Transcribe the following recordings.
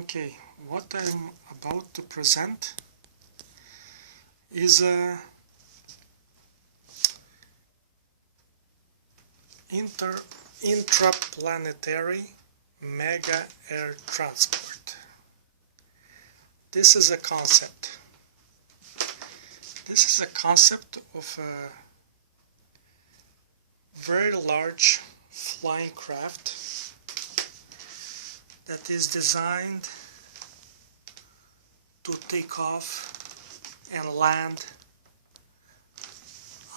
Okay, what I'm about to present is a intraplanetary mega air transport. This is a concept. This is a concept of a very large flying craft that is designed to take off and land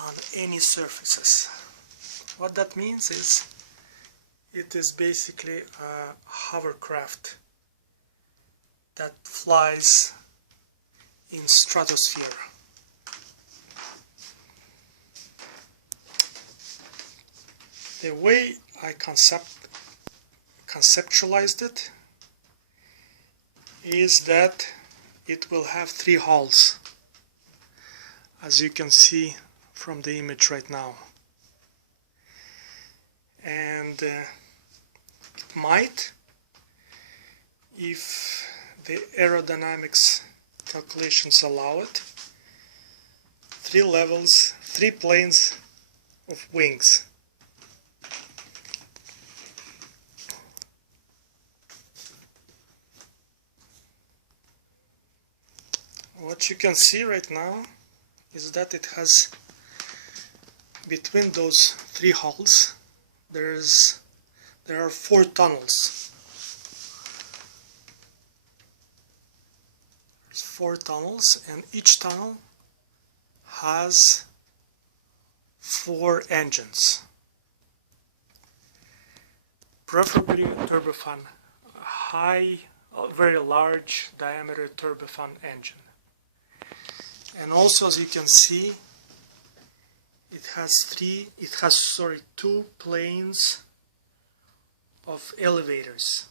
on any surfaces. What that means is it is basically a hovercraft that flies in stratosphere. The way I conceptualized it is that it will have 3 hulls, as you can see from the image right now, and it might, if the aerodynamics calculations allow it, 3 planes of wings. What you can see right now is that it has, between those 3 hulls, there are 4 tunnels. There's 4 tunnels, and each tunnel has 4 engines, preferably turbofan, very large diameter turbofan engine. And also, as you can see, it has 2 planes of elevators,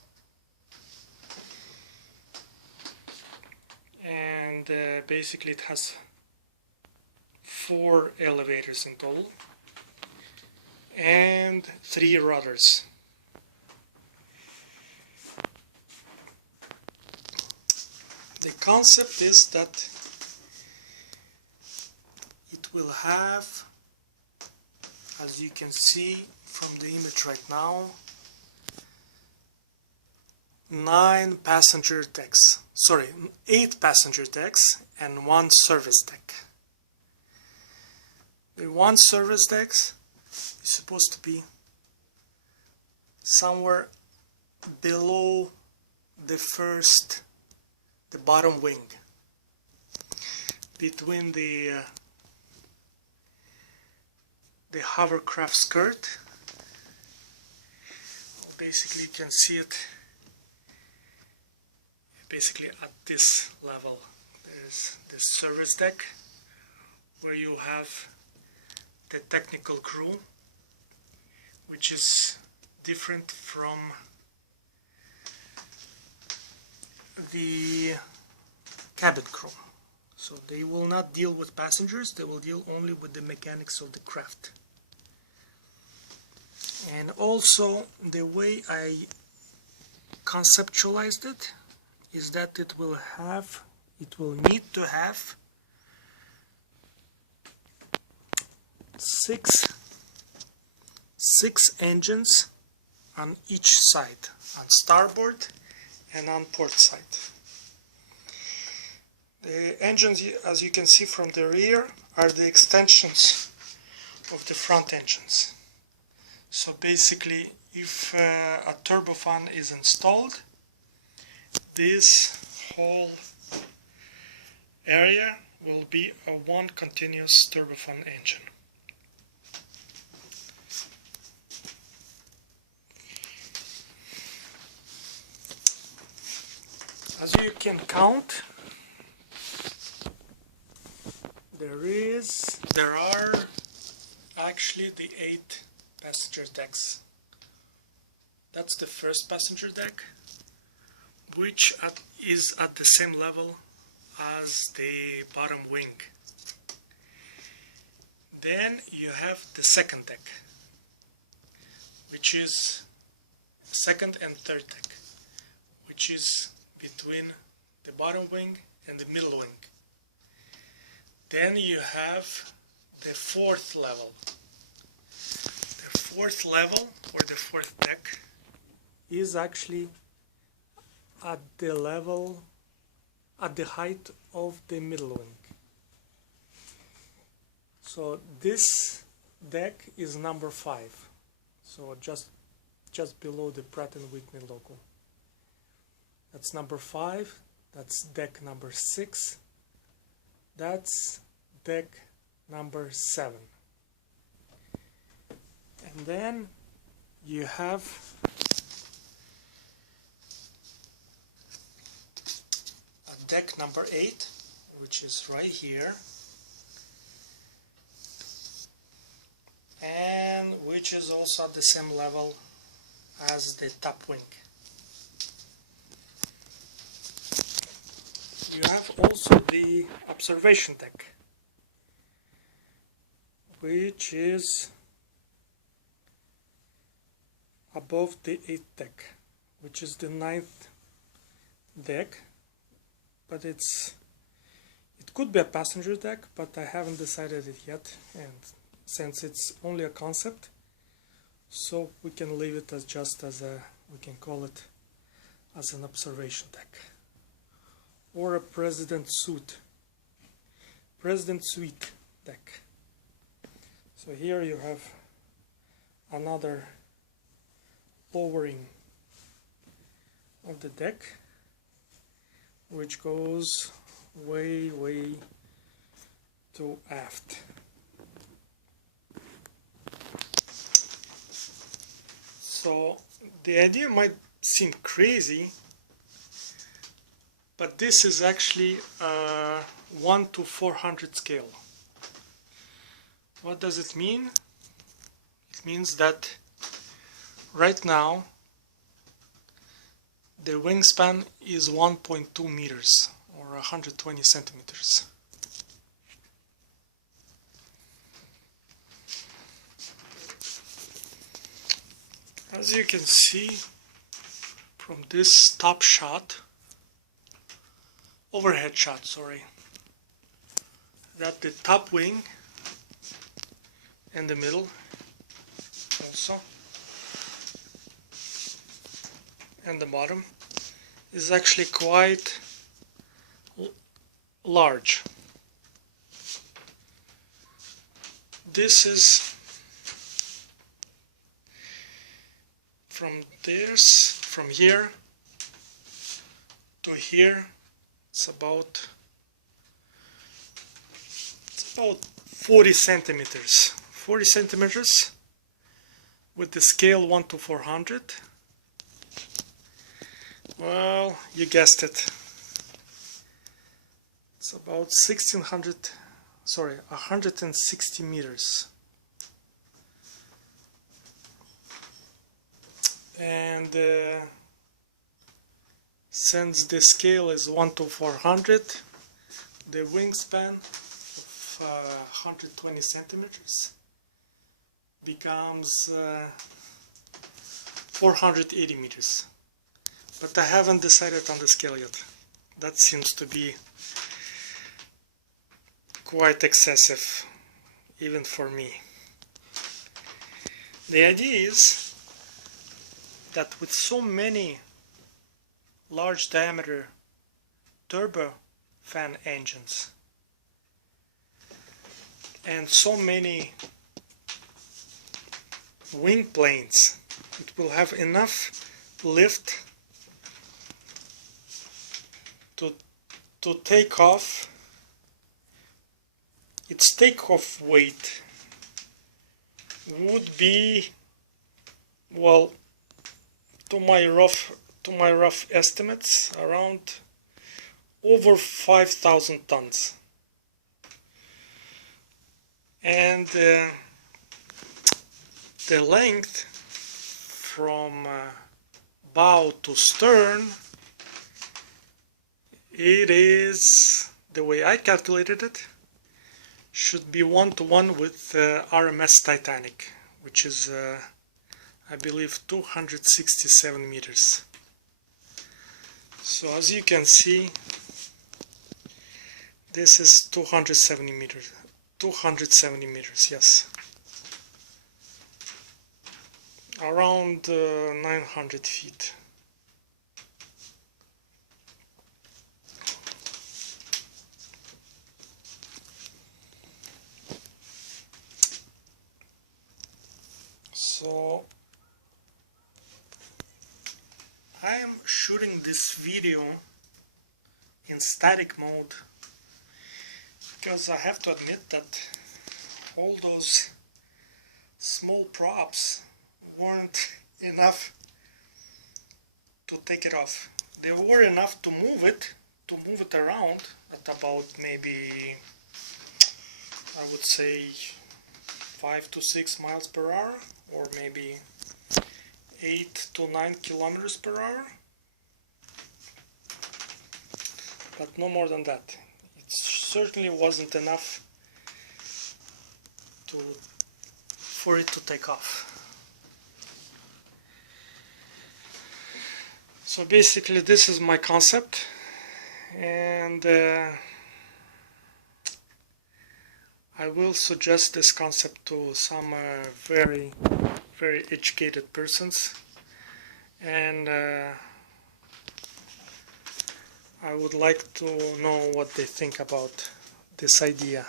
and basically it has 4 elevators in total and 3 rudders. The concept is that it will have, as you can see from the image right now, 8 passenger decks and 1 service deck. The 1 service deck is supposed to be somewhere below the bottom wing, between the hovercraft skirt. Basically, you can see it basically at this level. There's this service deck where you have the technical crew, which is different from the cabin crew. So they will not deal with passengers, they will deal only with the mechanics of the craft. And also, the way I conceptualized it is that it will need to have 6 engines on each side, on starboard and on port side. The engines, as you can see from the rear, are the extensions of the front engines. So basically, if a turbofan is installed, this whole area will be a 1 continuous turbofan engine. As you can count, there are actually the 8 passenger decks. That's the first passenger deck, which is at the same level as the bottom wing. Then you have the second deck, which is second and third deck, which is between the bottom wing and the middle wing. Then you have the fourth level. The fourth level, or the fourth deck, is actually at the level, at the height of the middle wing. So this deck is number 5, so just below the Pratt & Whitney logo. That's number 5, that's deck number 6, that's deck number 7. And then you have a deck number 8, which is right here, and which is also at the same level as the top wing. You have also the observation deck, which is above the 8th deck, which is the 9th deck, but it could be a passenger deck, but I haven't decided it yet, and since it's only a concept, so we can leave it as we can call it as an observation deck, or a President Suite deck. So here you have another lowering of the deck, which goes way to aft. So the idea might seem crazy, but this is actually a 1 to 400 scale. What does it mean? It means that right now the wingspan is 1.2 meters or 120 centimeters. As you can see from this top shot, overhead shot, sorry, that the top wing and the middle also, and the bottom, is actually quite large. This is from here to here, it's about 40 centimeters. 40 centimeters with the scale 1 to 400. Well, you guessed it. It's about 160 meters. And since the scale is 1 to 400, the wingspan of 120 centimeters becomes 480 meters. But I haven't decided on the scale yet. That seems to be quite excessive, even for me. The idea is that with so many large diameter turbofan engines and so many wing planes, it will have enough lift to take off. Its takeoff weight would be, well, to my rough estimates, around over 5,000 tons. And the length from bow to stern, it is, the way I calculated it, should be 1-to-1 with RMS Titanic, which is I believe 267 meters. So as you can see, this is 270 meters. 270 meters, yes. Around 900 feet. So I am shooting this video in static mode because I have to admit that all those small props weren't enough to take it off. They were enough to move it around at about maybe, I would say, 5 to 6 miles per hour, or maybe 8 to 9 kilometers per hour, but no more than that. It certainly wasn't enough for it to take off. So basically this is my concept, and I will suggest this concept to some very educated persons, and I would like to know what they think about this idea.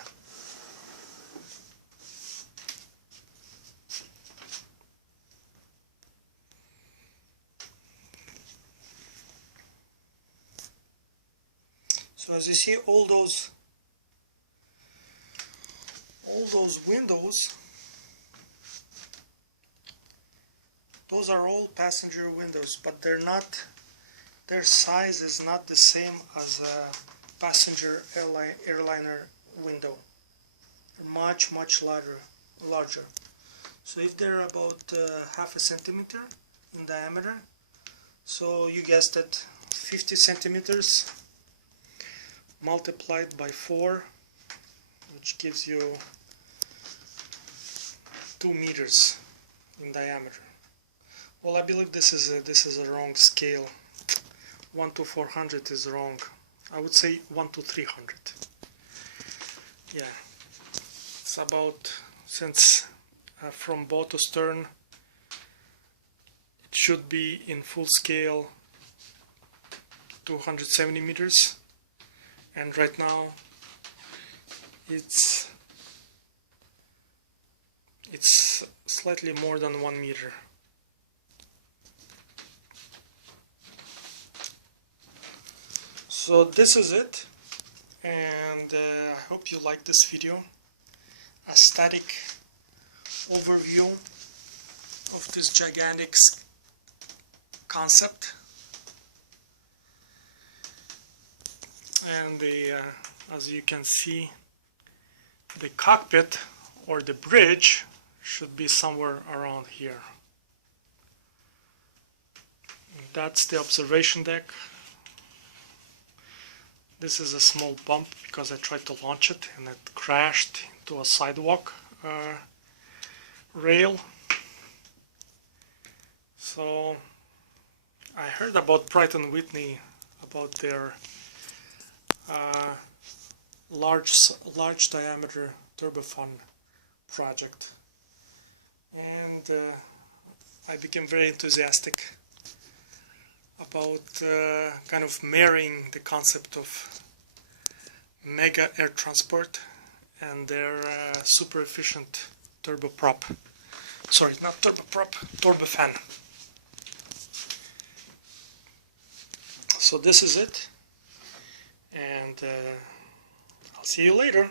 So as you see, all those windows, those are all passenger windows, but their size is not the same as a passenger airliner window. They're much larger. So if they're about half a centimeter in diameter, so you guessed it, 50 centimeters multiplied by 4, which gives you 2 meters in diameter. Well, I believe this is a wrong scale. 1 to 400 is wrong. I would say 1 to 300. Yeah, it's about, since from bow to stern it should be in full scale 270 meters, and right now it's slightly more than 1 meter. So this is it, and I hope you like this video. A static overview of this gigantic concept, and as you can see, the cockpit or the bridge should be somewhere around here. That's the observation deck. This is a small bump because I tried to launch it and it crashed into a sidewalk rail. So I heard about Pratt & Whitney, about their large diameter turbofan project, and I became very enthusiastic about kind of marrying the concept of mega air transport and their super efficient turbofan. So this is it, and I'll see you later.